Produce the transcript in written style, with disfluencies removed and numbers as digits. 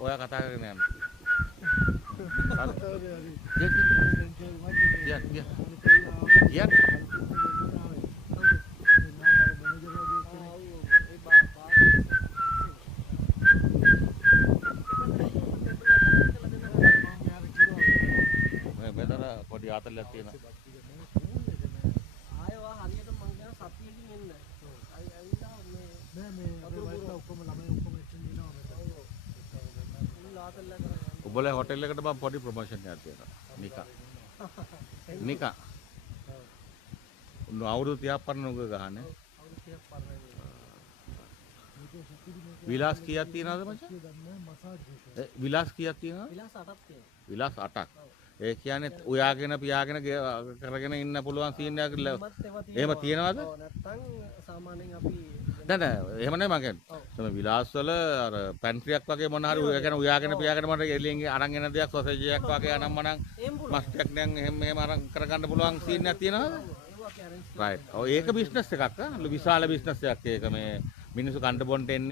ඔයා කතා කරගෙන යන්න. කියන්න. මෙතන පොඩි ආතල්ලක් තියෙනවා. ආයවා හරියට මං කියන සතියකින් එන්න. ඇවිල්ලා මේ වතුර ඔක්කොම ළමයි ඔක්කොම එක්කන් දිනවා මෙතන. උඹලා හොටෙල් එකට මම පොඩි ප්‍රොමෝෂන් එකක් දෙනවා. නිකා. නිකා. උන් අවුරුදු 30ක් පරණ උග ගහන්නේ. අවුරුදු 30ක් පරණ. විලාස් කීයක් තියනවද මචං? විලාස් කීයක් තියනවද? විලාස් 8ක් තියෙනවා. විලාස් 8ක්. ඒ කියන්නේ උයාගෙන පියාගෙන කරගෙන ඉන්න පුළුවන් සීන් එකක් එහෙම තියනවද? ඔව් නැත්තම් සාමාන්‍යයෙන් අපි නෑ එහෙම නෑ මම කියන්නේ. විලාස් වල අර පැන්ට්‍රියක් වගේ මොන හරි ඔය කියන්නේ උයාගෙන පියාගෙන මට එළියෙන් අරන් එන දෙයක් සොසේජ් එකක් වගේ අනම්මනම් මස් ටිකක් දැන් එහෙම අරන් කරගන්න පුළුවන් සීන් එකක් තියනවද? රයිට්. ඔය ඒක බිස්නස් එකක් විශාල බිස්නස් එකක් ඒක මේ මිනිස්සු කන්න බොන්න එන්නේ